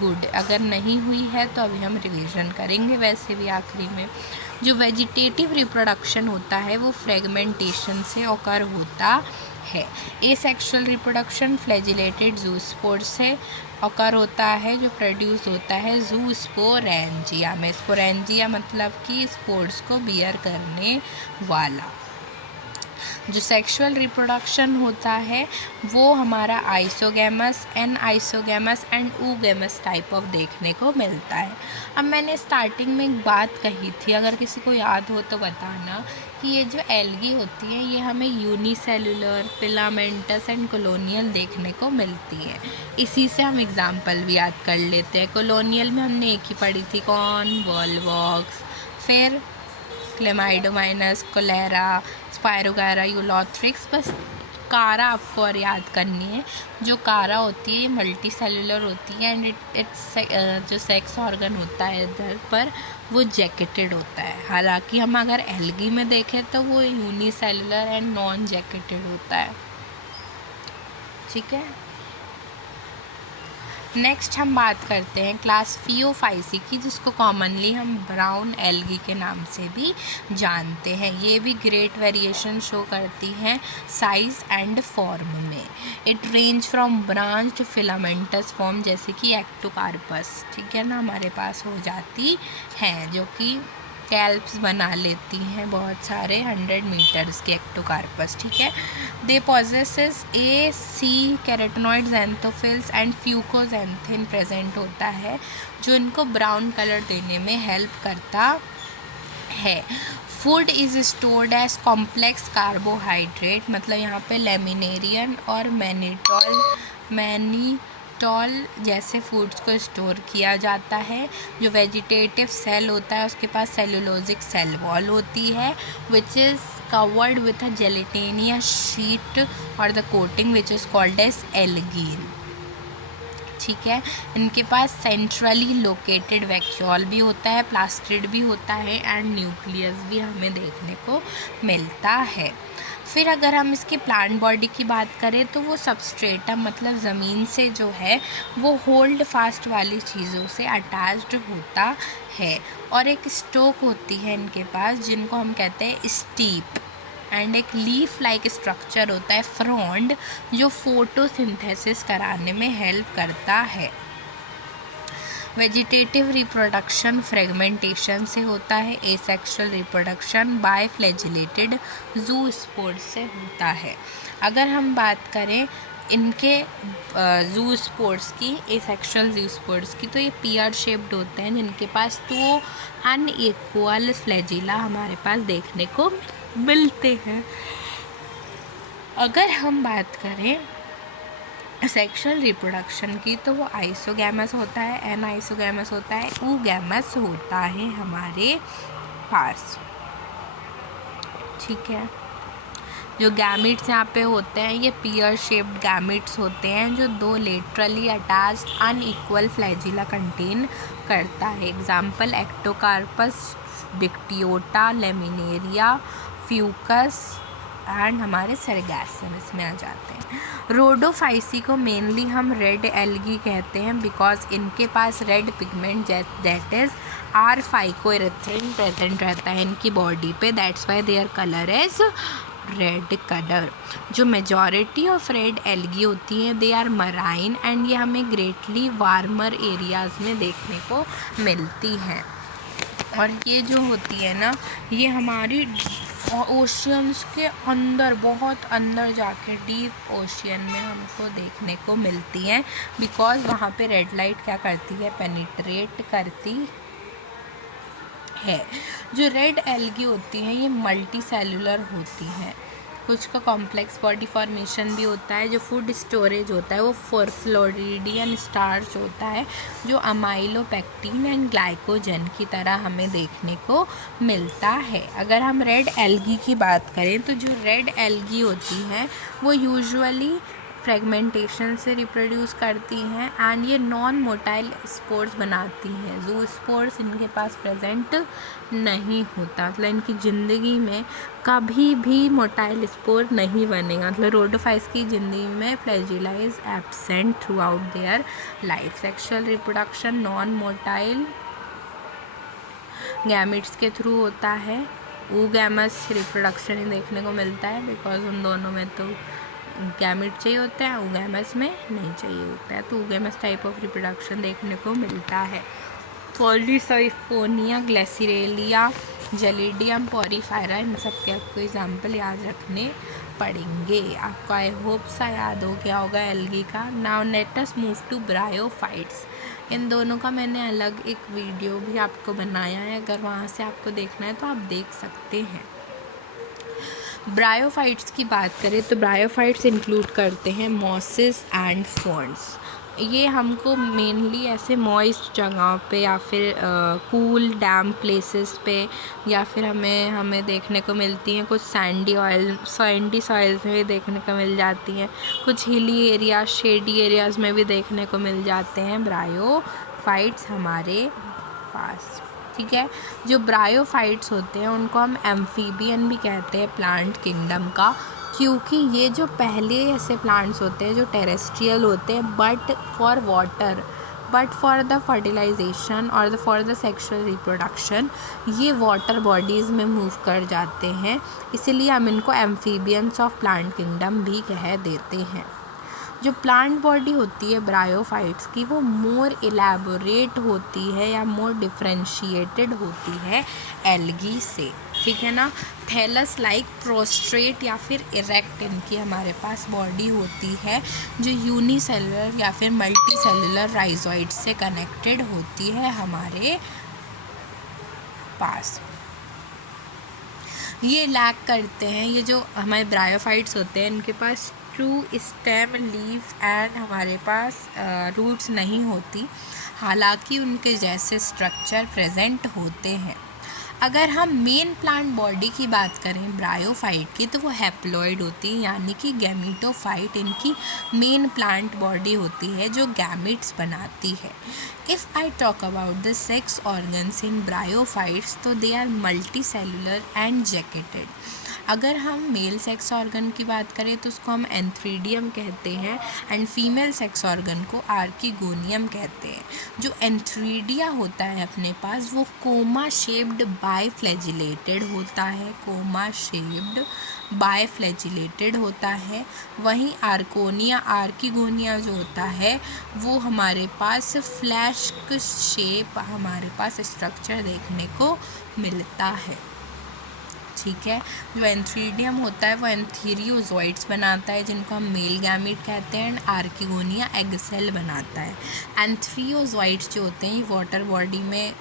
गुड। अगर नहीं हुई है तो अभी हम रिवीजन करेंगे। वैसे भी आखिरी में जो वेजिटेटिव रिप्रोडक्शन होता है वो फ्रेगमेंटेशन से ऑकर होता है। एसेक्सुअल रिप्रोडक्शन फ्लैजिलेटेड ज़ूस्पोर से ऑकर होता है, जो प्रोड्यूस होता है ज़ूस्पोरेंजिया में। स्पोरेंजिया मतलब कि स्पोर्स को बियर करने वाला। जो सेक्सुअल रिप्रोडक्शन होता है वो हमारा isogamous, anisogamous and oogamous type of देखने को मिलता है। अब मैंने स्टार्टिंग में एक बात कही थी, अगर किसी को याद हो तो बताना, कि ये जो एल्गी होती है ये हमें यूनिसेलुलर, फिलामेंटस एंड कॉलोनियल देखने को मिलती है। इसी से हम एग्जाम्पल भी याद कर लेते हैं। कॉलोनियल में हमने एक ही पढ़ी थी, कौन, वॉलवॉक्स, फिर क्लेमाइडोमाइनस, कोलेरा, स्पायरोगायरा, यूलोथ्रिक्स। बस कारा आपको और याद करनी है। जो कारा होती है ये मल्टी सेलुलर होती है एंड इट्स जो सेक्स ऑर्गन होता है इधर पर वो जैकेटेड होता है। हालांकि हम अगर एल्गी में देखें तो वो यूनिसेलुलर एंड नॉन जैकेटेड होता है। ठीक है, नेक्स्ट हम बात करते हैं क्लास फियोफाइसी की, जिसको कॉमनली हम ब्राउन एल्गी के नाम से भी जानते हैं। ये भी ग्रेट वेरिएशन शो करती हैं साइज एंड फॉर्म में। It range from branch to filamentous form, जैसे कि एक्टोकार्पस, ठीक है ना, हमारे पास हो जाती हैं, जो कि कैल्प्स बना लेती हैं बहुत सारे 100 मीटर्स के एक्टोकार्पस। ठीक है, they possess a C carotenoid xanthophylls and fucoxanthin present होता है, जो इनको ब्राउन कलर देने में हेल्प करता है। Food is stored as complex carbohydrate, मतलब यहाँ पे लेमिनेरियन और मैनीटॉल जैसे फूड्स को स्टोर किया जाता है। जो वेजिटेटिव सेल होता है उसके पास सेलुलोजिक सेल वॉल होती है which is covered with a gelatinous sheet और the coating which is called as algin. ठीक है, इनके पास सेंट्रली लोकेटेड वैक्यूल भी होता है, प्लास्टिड भी होता है एंड न्यूक्लियस भी हमें देखने को मिलता है। फिर अगर हम इसकी प्लांट बॉडी की बात करें तो वो सबस्ट्रेटम, मतलब ज़मीन से जो है वो होल्ड फास्ट वाली चीज़ों से अटैच्ड होता है, और एक स्टोक होती है इनके पास जिनको हम कहते हैं स्टीप, एंड एक लीफ लाइक स्ट्रक्चर होता है फ्रॉन्ड, जो फोटोसिंथेसिस कराने में हेल्प करता है। वेजिटेटिव रिप्रोडक्शन फ्रेगमेंटेशन से होता है। एसेक्सुअल रिप्रोडक्शन बाय फ्लैजिलेटेड ज़ूस्पोर से होता है। अगर हम बात करें इनके ज़ूस्पोर्स की, एसेक्सुअल ज़ूस्पोर्स की, तो ये पीआर शेप्ड होते हैं जिनके पास तो अनइक्वल फ्लैजिला हमारे पास देखने को मिलते हैं। अगर हम बात करें सेक्सुअल रिप्रोडक्शन की, तो वो आइसोगैमस होता है, एनाइसोगैमस होता है, ऊगैमस होता है हमारे पास। ठीक है, जो गैमिट्स यहाँ पे होते हैं ये पियर शेप्ड गैमिट्स होते हैं जो दो laterally attached unequal flagella contain करता है। Example ectocarpus, dictyota, laminaria, fucus and हमारे सरगैसम इसमें आ जाते हैं। रोडोफाइसी को मेनली हम रेड एल्गी कहते हैं बिकॉज इनके पास red pigment that is R phycoerythrin present रहता है इनकी बॉडी पे, that's why their colour is red colour. जो मेजॉरिटी ऑफ रेड एल्गी होती हैं दे आर मराइन एंड ये हमें ग्रेटली वार्मर एरियाज़ में देखने को मिलती हैं। और ये जो होती है ना, ये हमारी ओशियंस के अंदर, बहुत अंदर जाके डीप ओशियन में हमको देखने को मिलती हैं बिकॉज वहाँ पे रेड लाइट क्या करती है, पेनिट्रेट करती है। जो रेड एल्गी होती हैं ये मल्टी सेलुलर होती हैं, कुछ का कॉम्प्लेक्स बॉडी फॉर्मेशन भी होता है। जो फूड स्टोरेज होता है वो फ्लोरिडियन स्टार्च होता है जो अमाइलोपेक्टिन एंड ग्लाइकोजन की तरह हमें देखने को मिलता है। अगर हम रेड एल्गी की बात करें तो जो रेड एल्गी होती हैं वो यूजुअली फ्रेगमेंटेशन से रिप्रोड्यूस करती हैं एंड ये नॉन मोटाइल स्पोर्स बनाती हैं। जो स्पोर्स इनके पास प्रेजेंट नहीं होता, मतलब इनकी ज़िंदगी में कभी भी मोटाइल स्पोर नहीं बनेगा। मतलब रोडोफाइट्स की ज़िंदगी में flagella is absent through out their life. Sexual reproduction non motile gametes के थ्रू होता है। ऊगैमस रिप्रोडक्शन ही देखने को मिलता है बिकॉज उन दोनों में तो गैमिट चाहिए होता है, ऊगैमस में नहीं चाहिए होता है, तो ऊगैमस टाइप ऑफ रिप्रोडक्शन देखने को मिलता है। पॉलीसाइफोनिया, ग्लेसिरेलिया, जेलिडियम, पॉरीफायरा, इन सब के आपको एग्जाम्पल याद रखने पड़ेंगे। आपको आई होप सा याद हो गया होगा एल्गी का। Now let us move to bryophytes. इन दोनों का मैंने अलग एक वीडियो भी आपको बनाया है, अगर वहाँ से आपको देखना है तो आप देख सकते हैं। ब्रायोफाइट्स की बात करें तो ब्रायोफाइट्स इंक्लूड करते हैं मॉसेस एंड फर्न्स। ये हमको मेनली ऐसे मॉइस्ट जगहों पे या फिर कूल डैम प्लेसेस पे या फिर हमें देखने को मिलती हैं। कुछ सैंडी सॉइल्स में भी देखने को मिल जाती हैं, कुछ हिली एरिया, शेडी एरियाज़ में भी देखने को मिल जाते हैं ब्रायोफाइट्स हमारे पास। ठीक है, जो ब्रायोफाइट्स होते हैं उनको हम एम्फीबियन भी कहते हैं प्लांट किंगडम का, क्योंकि ये जो पहले ऐसे प्लांट्स होते हैं जो टेरेस्ट्रियल होते हैं but for water, but for the fertilization और फॉर द सेक्सुअल रिप्रोडक्शन ये वाटर बॉडीज़ में मूव कर जाते हैं, इसीलिए हम इनको एम्फीबियंस ऑफ प्लांट किंगडम भी कह देते हैं। जो प्लांट बॉडी होती है ब्रायोफाइट्स की वो मोर इलेबोरेट होती है या मोर डिफ्रेंशिएटेड होती है एल्गी से। ठीक है ना, थैलस लाइक प्रोस्ट्रेट या फिर इरेक्ट इनकी हमारे पास बॉडी होती है जो यूनिसेलुलर या फिर मल्टी सेलुलर राइजोइड्स से कनेक्टेड होती है हमारे पास। ये लैक करते हैं, ये जो हमारे ब्रायोफाइट्स होते हैं इनके पास ट्रू स्टेम, लीव्स एंड हमारे पास रूट्स नहीं होती, हालांकि उनके जैसे स्ट्रक्चर प्रेजेंट होते हैं। अगर हम मेन प्लांट बॉडी की बात करें ब्रायोफाइट की तो वो हैप्लॉइड होती है, यानी कि गैमीटोफाइट इनकी मेन प्लांट बॉडी होती है जो गैमिट्स बनाती है। If I talk about the sex organs in bryophytes तो they are multicellular and jacketed. अगर हम मेल सेक्स ऑर्गन की बात करें तो उसको हम एंथ्रीडियम कहते हैं एंड फीमेल सेक्स ऑर्गन को आर्किगोनियम कहते हैं। जो एंथ्रीडिया होता है अपने पास वो कोमा शेप्ड बाइफ्लैजिलेटेड होता है, कोमा शेप्ड बाइफ्लैजिलेटेड होता है। वहीं आर्किगोनिया जो होता है वो हमारे पास फ्लैश शेप हमारे पास स्ट्रक्चर देखने को मिलता है। ठीक है, जो एंथ्रीडियम होता है वो एंथीरियोजोइड्स बनाता है जिनको हम मेल गैमिट कहते हैं एंड आर्किगोनिया एग सेल बनाता है। एंथ्रियोजोइड्स जो होते हैं ये वाटर बॉडी में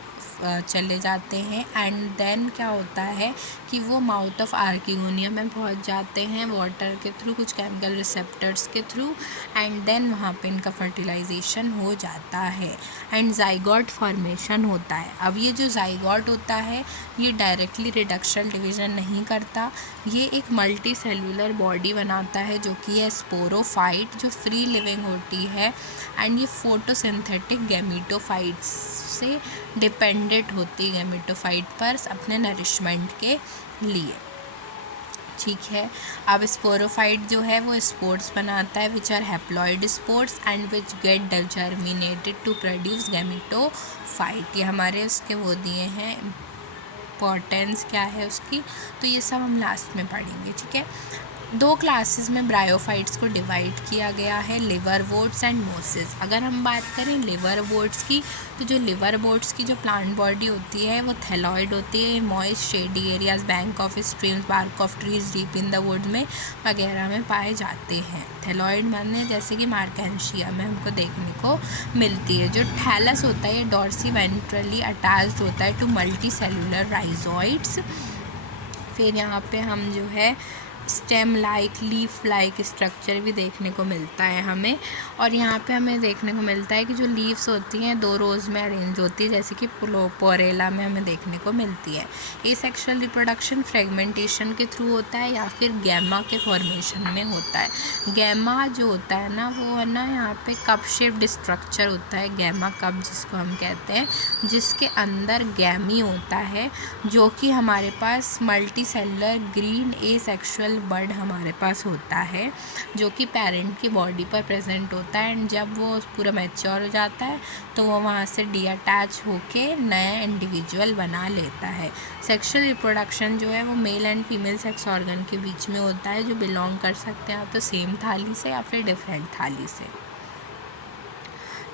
चले जाते हैं एंड देन क्या होता है कि वो माउथ ऑफ आर्किगोनिया में पहुंच जाते हैं वाटर के थ्रू, कुछ केमिकल रिसेप्टर्स के थ्रू, एंड देन वहाँ पे इनका फर्टिलाइजेशन हो जाता है एंड जाइगोट फॉर्मेशन होता है। अब ये जो जाइगोट होता है ये डायरेक्टली रिडक्शन डिवीज़न नहीं करता, ये एक मल्टी सेलुलर बॉडी बनाता है जो कि है स्पोरोफाइट, जो फ्री लिविंग होती है एंड ये फोटोसिंथेटिक गैमीटोफाइट्स से डिपेंडेंट होती है गैमीटोफाइट पर अपने नरिशमेंट के लिए। ठीक है, अब स्पोरोफाइट जो है वो स्पोर्स बनाता है which are haploid spores and which get germinated to produce gametophyte. ये हमारे उसके वो दिए हैं इम्पोर्टेंस क्या है उसकी, तो ये सब हम लास्ट में पढ़ेंगे। ठीक है, 2 क्लासेस में ब्रायोफाइट्स को डिवाइड किया गया है, लिवरवोर्ट्स एंड मोसेस। अगर हम बात करें लिवरवोर्ट्स की, तो जो लिवरवोर्ट्स की जो प्लांट बॉडी होती है वो थैलॉइड होती है, moist shady areas, bank of streams, bark of trees, deep in the wood में वगैरह में पाए जाते हैं। थैलॉइड माने जैसे कि मार्केंशिया में हमको देखने को मिलती है। जो थैलस होता है ये डॉर्सी वेंट्रली अटैच्ड होता है टू मल्टी सेलुलर राइजोइड्स। फिर यहाँ पे हम जो है stem like, leaf like structure भी देखने को मिलता है हमें, और यहाँ पे हमें देखने को मिलता है कि जो लीव्स होती हैं 2 रोज़ में अरेंज होती है, जैसे कि पोरेला में हमें देखने को मिलती है। एसेक्सुअल रिप्रोडक्शन फ्रेगमेंटेशन के थ्रू होता है या फिर गैमा के फॉर्मेशन में होता है। गैमा जो होता है ना वो है ना यहाँ पे कप शेप्ड स्ट्रक्चर होता है, गैमा कप जिसको हम कहते हैं, जिसके अंदर गैमी होता है, जो कि हमारे पास मल्टी सेलुलर ग्रीन एसेक्सुअल बड हमारे पास होता है, जो कि पेरेंट की बॉडी पर प्रेजेंट होता है एंड जब वो पूरा मैच्योर हो जाता है तो वो वहाँ से डीअटैच होके नया इंडिविजुअल बना लेता है। सेक्सुअल रिप्रोडक्शन जो है वो male and female sex organ के बीच में होता है, जो बिलोंग कर सकते हैं तो सेम थाली से या फिर डिफरेंट थाली से।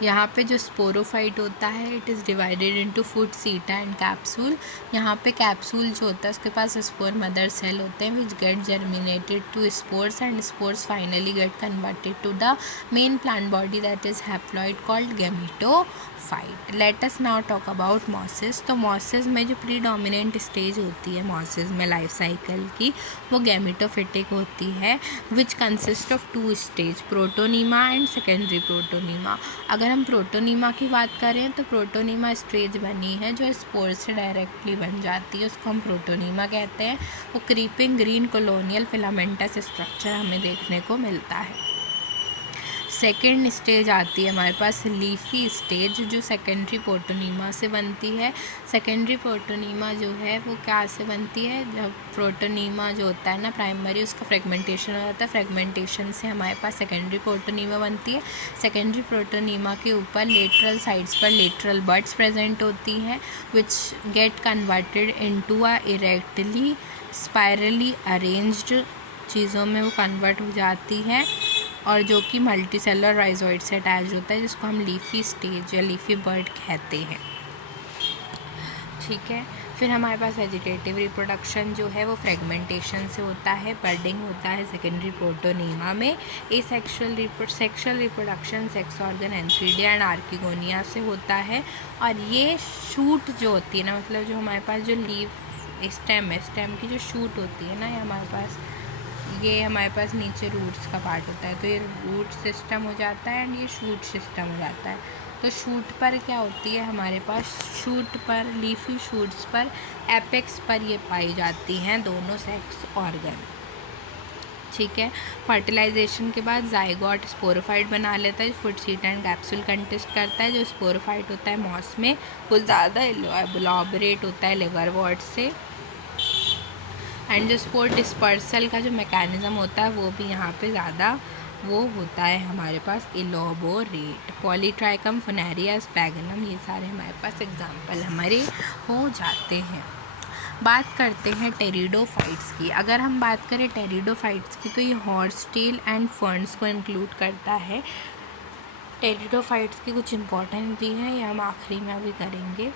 यहाँ पे जो स्पोरोफाइट होता है it is divided into foot, सीटा एंड कैप्सूल। यहाँ पे कैप्सूल जो होता है उसके पास स्पोर मदर सेल होते हैं which get germinated to spores and spores finally get converted to the main plant body that is haploid called gametophyte. Let us now talk about mosses. तो mosses में जो predominant stage होती है mosses में life cycle की, वो गैमीटोफिटिक होती है which consist of 2 stage, protonema and secondary protonema. अगर हम प्रोटोनीमा की बात करें तो प्रोटोनीमा स्टेज बनी है जो स्पोर से डायरेक्टली बन जाती है, उसको हम प्रोटोनीमा कहते हैं। वो creeping green colonial filamentous structure हमें देखने को मिलता है। सेकेंड स्टेज आती है हमारे पास लीफी स्टेज, जो सेकेंडरी प्रोटोनीमा से बनती है। सेकेंडरी प्रोटोनीमा जो है वो क्या से बनती है, जब प्रोटोनीमा जो होता है ना प्राइमरी उसका फ्रेगमेंटेशन हो जाता है, फ्रेगमेंटेशन से हमारे पास सेकेंडरी प्रोटोनीमा बनती है। सेकेंडरी प्रोटोनीमा के ऊपर लेटरल साइड्स पर लेटरल बड्स प्रेजेंट होती हैं which get converted into a erectly spirally arranged चीज़ों में वो कन्वर्ट हो जाती है, और जो कि मल्टी सेलुलर राइजोइड से अटैच होता है, जिसको हम लीफी स्टेज या लीफी बर्ड कहते हैं। ठीक है, फिर हमारे पास वेजिटेटिव रिप्रोडक्शन जो है वो फ्रेगमेंटेशन से होता है, बर्डिंग होता है सेकेंडरी प्रोटोनीमा में। Sexual reproduction sex organ antheridia and archegonia से होता है, और ये शूट जो होती है ना, मतलब जो हमारे पास जो लीफ स्टेम है, स्टेम की जो शूट होती है ना, ये हमारे पास नीचे रूट्स का पार्ट होता है, तो ये रूट सिस्टम हो जाता है एंड ये शूट सिस्टम हो जाता है। तो शूट पर क्या होती है हमारे पास, शूट पर लीफी शूट्स पर एपेक्स पर ये पाई जाती हैं दोनों सेक्स ऑर्गन। ठीक है, फर्टिलाइजेशन के बाद जाइगोट स्पोरोफाइट बना लेता है, फुट, सीटा एंड कैप्सूल कंटेस्ट करता है। जो स्पोरोफाइट होता है मॉस में वो ज़्यादा एलॉबरेट होता है लिवरवॉर्ट से, एंड जो स्पोर डिस्पर्सल का जो मैकेनिज़्म होता है वो भी यहाँ पे ज़्यादा वो होता है हमारे पास इलोबोरेट। पॉलीट्राइकम, फुनेरिया, स्पैगनम, ये सारे हमारे पास एग्जाम्पल हमारे हो जाते हैं। बात करते हैं टेरिडोफाइट्स की। अगर हम बात करें टेरिडोफाइट्स की तो ये हॉर्सटेल एंड फर्न्स को इंक्लूड करता है। टेरिडोफाइट्स की कुछ इंपॉर्टेंट भी हैं, ये हम आखिरी में अभी करेंगे।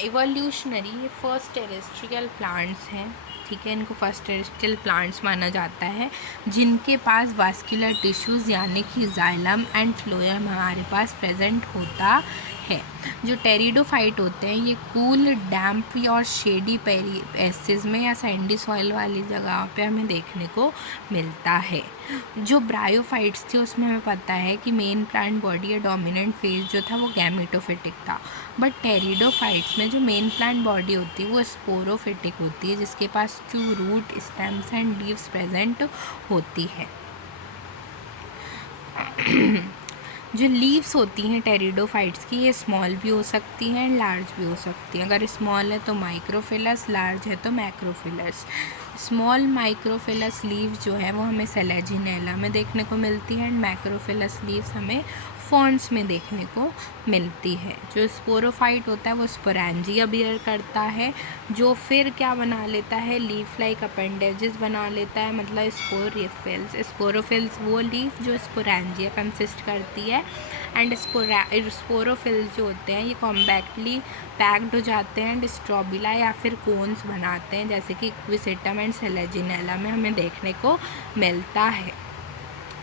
इवोल्यूशनरी, ये फर्स्ट टेरेस्ट्रियल प्लांट्स हैं। ठीक है, इनको फर्स्ट टेरेस्ट्रियल प्लांट्स माना जाता है जिनके पास वास्कुलर टिश्यूज़ यानी कि जाइलम एंड फ्लोएम हमारे पास प्रेजेंट होता है। जो टेरिडोफाइट होते हैं ये कूल, डैम्प और शेडी एसिस में या सैंडी सॉइल वाली जगह पे हमें देखने को मिलता है। जो ब्रायोफाइट्स थे उसमें हमें पता है कि मेन प्लांट बॉडी या डोमिनेंट फेज जो था वो गैमेटोफिटिक था, बट टेरिडोफाइट्स में जो मेन प्लांट बॉडी होती है वो स्पोरोफिटिक होती है, जिसके पास 2 root, stems and leaves present होती है। जो लीव्स होती हैं टेरिडोफाइट्स की, ये स्मॉल भी हो सकती हैं एंड लार्ज भी हो सकती हैं। अगर स्मॉल है तो माइक्रोफिलस, लार्ज है तो मैक्रोफिलस। स्मॉल माइक्रोफिलस लीव्स जो है वो हमें सेलेजिनेला में देखने को मिलती है एंड मैक्रोफिलस लीव्स हमें फॉन्ड्स में देखने को मिलती है। जो स्पोरोफाइट होता है वो स्पोरेंजिया बियर करता है, जो फिर क्या बना लेता है, लीफ लाइक अपेंडेजेस बना लेता है, मतलब स्पोरोफिल्स। स्पोरोफिल्स वो लीफ जो स्पोरेंजिया कंसिस्ट करती है एंड स्पोरोफिल्स जो होते हैं ये कॉम्पैक्टली पैक्ड हो जाते हैं एंड स्ट्रोबिला या फिर कोन्स बनाते हैं, जैसे कि इक्विसेटम एंड सेलेजिनेला में हमें देखने को मिलता है।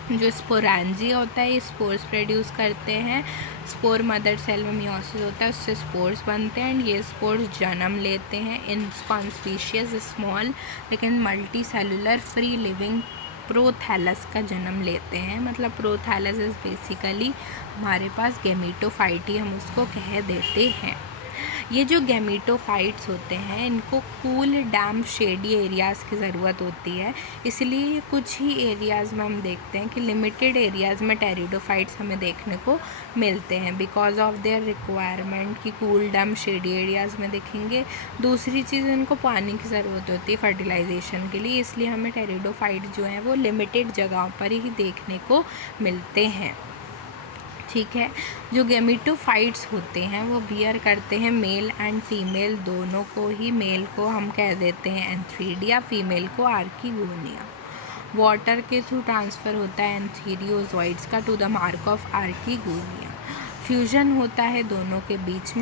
जो स्पोरेंजिया होता है ये स्पोर्स प्रोड्यूस करते हैं। स्पोर मदर सेल में मियोसिस होता है, उससे स्पोर्स बनते हैं एंड ये स्पोर्स जन्म लेते हैं इन कॉन्स्पीशियस स्मॉल लेकिन multi cellular free living prothallus का जन्म लेते हैं। मतलब प्रोथैलस इज बेसिकली हमारे पास गैमेटोफाइट ही हम उसको कह देते हैं। ये जो गैमेटोफाइट्स होते हैं इनको कूल, डैम्प, शेडी एरियाज़ की ज़रूरत होती है, इसलिए कुछ ही एरियाज़ में हम देखते हैं कि लिमिटेड एरियाज़ में टेरिडोफाइट्स हमें देखने को मिलते हैं बिकॉज ऑफ देयर रिक्वायरमेंट कि कूल, डैम्प, शेडी एरियाज़ में दिखेंगे। दूसरी चीज़ इनको पानी की ज़रूरत होती है फर्टिलाइजेशन के लिए, इसलिए हमें टेरिडोफाइट जो हैं वो लिमिटेड जगहों पर ही देखने को मिलते हैं। ठीक है। जो गैमेटोफाइट्स होते हैं वो बियर करते हैं मेल एंड फीमेल दोनों को ही। मेल को हम कह देते हैं एंथ्रीडिया, फीमेल को आर्कीगोनिया। वाटर के थ्रू ट्रांसफ़र होता है एंथीरियोजॉइड्स का to the mark of archegonia. Fusion होता है दोनों के बीच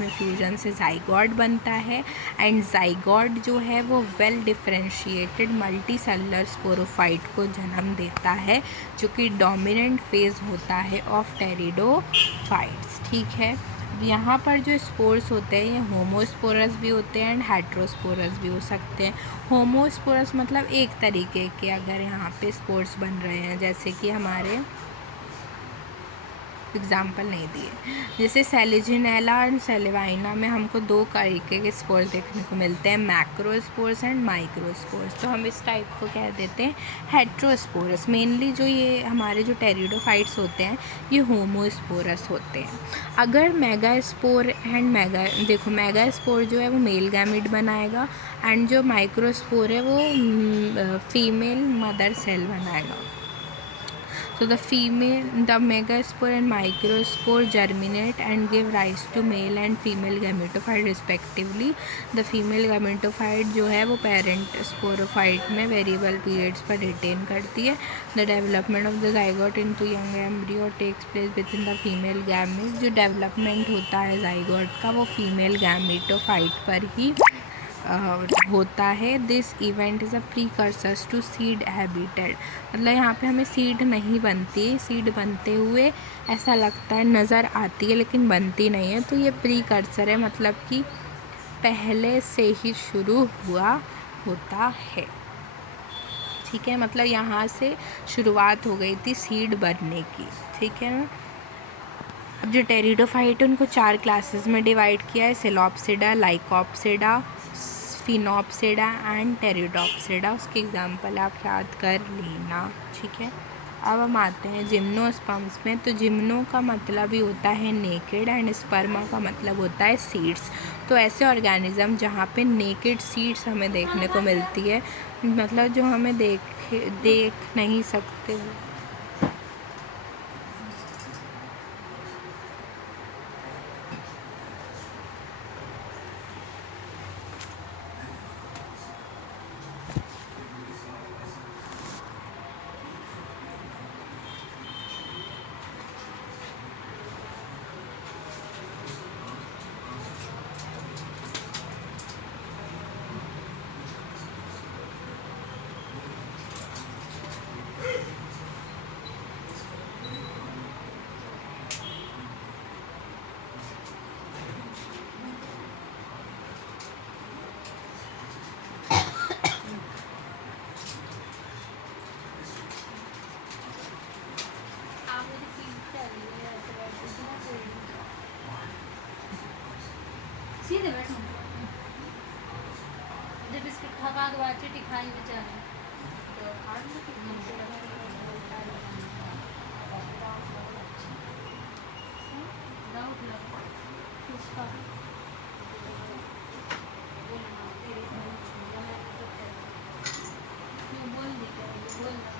में फ्यूजन से जाइगोट बनता है एंड जाइगोट जो है वो well differentiated multi cellular sporophyte को जन्म देता है, जो कि डोमिनेंट फेज होता है ऑफ टेरिडोफाइट्स। ठीक है। यहाँ पर जो स्पोर्स होते हैं ये होमोस्पोरस भी होते हैं एंड हेट्रोस्पोरस भी हो सकते हैं। होमोस्पोरस मतलब एक तरीके के अगर यहाँ पे स्पोर्स बन रहे हैं, जैसे कि हमारे एग्जाम्पल नहीं दिए, जैसे सेलेजिनेला और सेलेवाइना में हमको 2 तरीके के स्पोर्स देखने को मिलते हैं, मैक्रोस्पोर्स एंड माइक्रोस्पोर्स। तो हम इस टाइप को कह देते हैं हेट्रोस्पोरस। मेनली जो ये हमारे जो टेरिडोफाइट्स होते हैं ये होमोस्पोरस होते हैं। अगर मेगास्पोर एंड मेगास्पोर जो है वो मेल गैमेट बनाएगा एंड जो माइक्रोस्पोर है वो फीमेल मदर सेल बनाएगा। So the megaspore and microspore germinate and give rise to male and female gametophyte respectively. The female gametophyte जो है वो parent sporophyte में variable periods पर retain करती है. The development of the zygote into young embryo takes place within the female gamete. जो development होता है zygote का वो female gametophyte पर ही होता है। This event is a precursors to seed habitat. मतलब यहाँ पे हमें सीड नहीं बनती, सीड बनते हुए ऐसा लगता है, नज़र आती है लेकिन बनती नहीं है, तो ये प्रीकर्सर है, मतलब कि पहले से ही शुरू हुआ होता है। ठीक है, मतलब यहाँ से शुरुआत हो गई थी सीड बनने की। ठीक है ना। अब जो टेरिडोफाइट है उनको 4 क्लासेस में डिवाइड किया है, सेलोप्सिडा, लाइकोप्सिडा, फिनोप्सिडा एंड टेरिडोप्सिडा। उसके एग्जाम्पल आप याद कर लेना। ठीक है। अब हम आते हैं जिम्नोस्पर्म्स में। तो जिम्नो का मतलब ही होता है नेकेड एंड स्पर्मा का मतलब होता है सीड्स। तो ऐसे ऑर्गेनिज्म जहाँ पे नेकेड सीड्स हमें देखने को मिलती है, मतलब जो हमें देख नहीं सकते। सीधे बैठो जब बिस्किट खा के बाद चिट्ठी खाई बेचारे तो डाउट लगा किसका बोलना तेरे क्यों बोल दी बोलना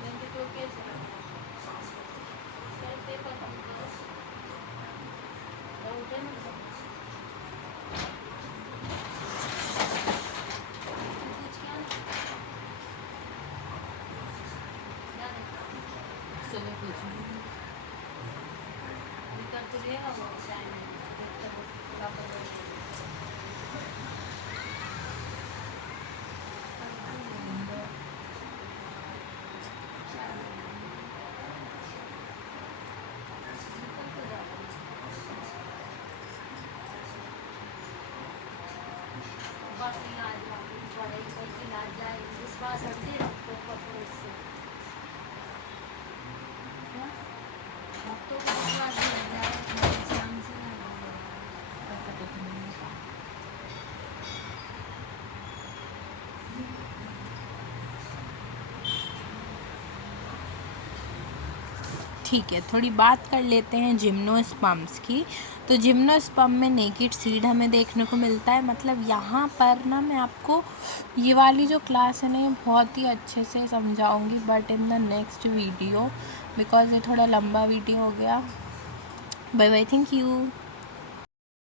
मैंने तो कैसे पेपर कम करो डाउट है ना कुछ क्या चलो कुछ निकल तो लेगा वो टाइम बाकी इलाज बाकी पढ़ाई कोई इलाज जाए विश्वास हटते तो कपड़े से अब तो विश्वास नहीं जाए शाम से ऐसा कुछ नहीं होता ठीक है, थोड़ी बात कर लेते हैं जिम्नोस्पर्म्स की। तो जिम्नोस्पर्म में नेकेड सीड हमें देखने को मिलता है। मतलब यहाँ पर ना मैं आपको ये वाली जो क्लास है ना ये बहुत ही अच्छे से समझाऊंगी, but in the next video, because ये थोड़ा लंबा वीडियो हो गया। Bye bye, thank you.